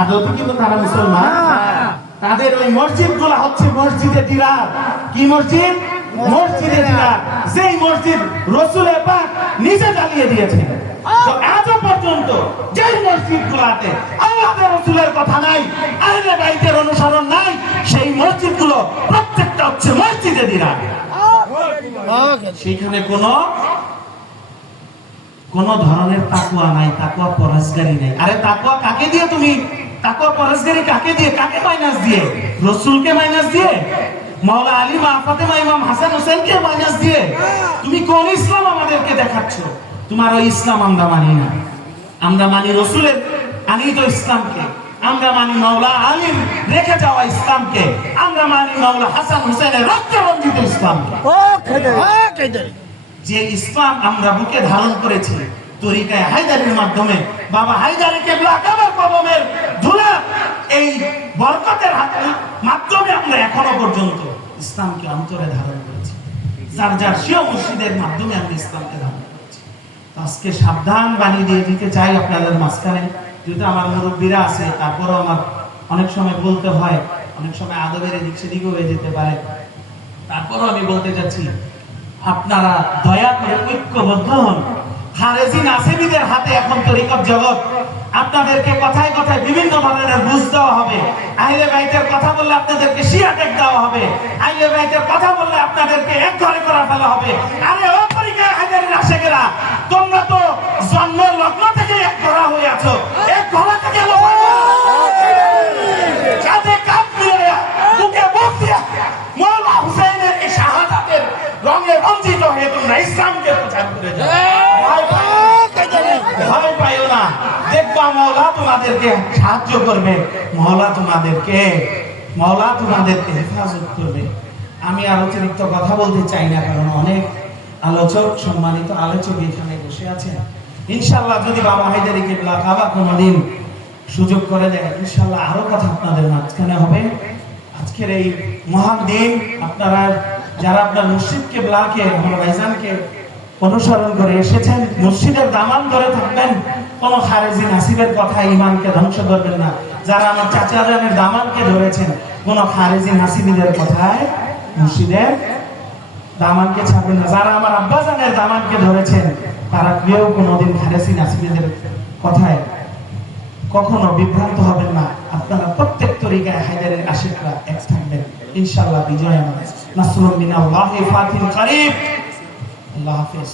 আদৌ কিন্তু তারা মুসলমান। তাদের ওই মসজিদ গুলা হচ্ছে মসজিদে দিরার। কি মসজিদ? মসজিদে দিরার। যেই মসজিদ রাসূলের পাক নিজে জ্বালিয়ে দিয়েছেন। তো আজও পর্যন্ত যেই মসজিদ গুলাতে আল্লাহর রাসূলের কথা নাই, আহলে বাইতের অনুসরণ নাই, সেই মসজিদ গুলো প্রত্যেকটা হচ্ছে মসজিদে দিরার। সেখানে কোন ধরনের তাকওয়া নাই, তাকওয়া পরহেজগারি নাই। আরে তাকওয়া কাকে দিয়ে তুমি, তাকওয়া পরহেজগারি কাকে দিয়ে, কাকে মাইনাস দিয়ে? রাসূলকে মাইনাস দিয়ে? মাওলা আলী, মা ফাতেমা, ইমাম হাসান হোসেনকে মাইনাস দিয়ে? তুমি কোন ইসলাম আমাদেরকে দেখাচ্ছ? তোমার ওই ইসলাম আমরা মানি না। আমরা মানি রাসূলের আনিত ইসলামকে, আমরা মানি মাওলা আলীর রেখে যাওয়া ইসলামকে, আমরা মানি মাওলা হাসান হোসেনের রক্তরঞ্জিত ইসলামকে। যে ইসলাম আমরা বুকে ধারণ করেছি তরিকায়ে হায়দারির মাধ্যমে, বাবা হায়দারি কেবলা কাবার কদমের ধুলা এই বরকতের মাধ্যমে আমরা এখনো পর্যন্ত ইসলামকে অন্তরে ধারণ করেছি। যার যার শিয়া মুর্শিদের মাধ্যমে আমরা ইসলামকে ধারণ করেছি। আজকে সাবধান বাণী দিয়ে দিতে চাই আপনাদের মাঝখানে, যেহেতু আমার মুরব্বীরা আছে, তারপরও আমার অনেক সময় বলতে হয়, অনেক সময় আদবের এদিক সেদিক হয়ে যেতে পারে, তারপরও আমি বলতে চাচ্ছি, আপনারা দয়া করে ঐক্যবদ্ধ হন। খারেজি নাসিবীদের হাতে এখন তরিকত জগৎ। আপনাদেরকে কথায় কথায় বিভিন্ন ধরনের বুঝ দেওয়া হবে। আহলে বাইতের কথা বললে আপনাদেরকে শিয়া টেক দেওয়া হবে। আহলে বাইতের কথা বললে আপনাদেরকে এক ঘরে করা ফেলা হবে। আরে ও তরিকায়ে হায়দারির আশিকেরা, তোমরা তো জন্মের লগ্ন থেকে এক ঘরা হয়ে আছো। এক ঘরা থেকে যাতে কাপ মিলে বুকে বুক দিয়া মাওলা হুসাইনের এই শাহাদাতের রঙে রঞ্জিত হয়ে তোমরা ইসলামকে প্রচার করে যাও। ভয় পাইও না, দেখবা মাওলা তোমাদেরকে সাহায্য করবে, মাওলা তোমাদেরকে হেফাজত করবে। আমি আর অতিরিক্ত কথা বলতে চাই না, কারণ অনেক আলোচক, সম্মানিত আলোচক এখানে বসে আছেন। ইনশাআল্লাহ যদি বাবা হায়দারি কেবলা কাবা কোনোদিন সুযোগ করে দেয়, ইনশাআল্লাহ আরো কথা আপনাদের মাঝখানে হবে। আজকের এই মহান দিন আপনারা যারা আপনার মুর্শিদ কেবলাকে, আমার ভাইজানকে অনুসরণ করে এসেছেন, মুর্শিদের দামান ধরে থাকবেন, কোন খারেজি নাসিবের কথা ইমানকে ধ্বংস করবেন না। যারা আমার চাচা জানের দামানকে ধরেছেন, কোন খারেজি নাসিবীদের কথায় মুর্শিদের দামানকে ছাড়বেন না। যারা আমার আব্বা জানের দামানকে ধরেছেন, তারা কেউ কোনোদিন খারেজি নাসিবীদের কথায় কখনো বিভ্রান্ত হবেন না। আপনারা প্রত্যেক তরিকায়ে হায়দারের আশিকরা এক থাকবেন, ইনশাআল্লাহ বিজয় আমাদের। নাসরুম মিনাল্লাহি ফাতিন কারীব। আল্লাহ হাফেজ।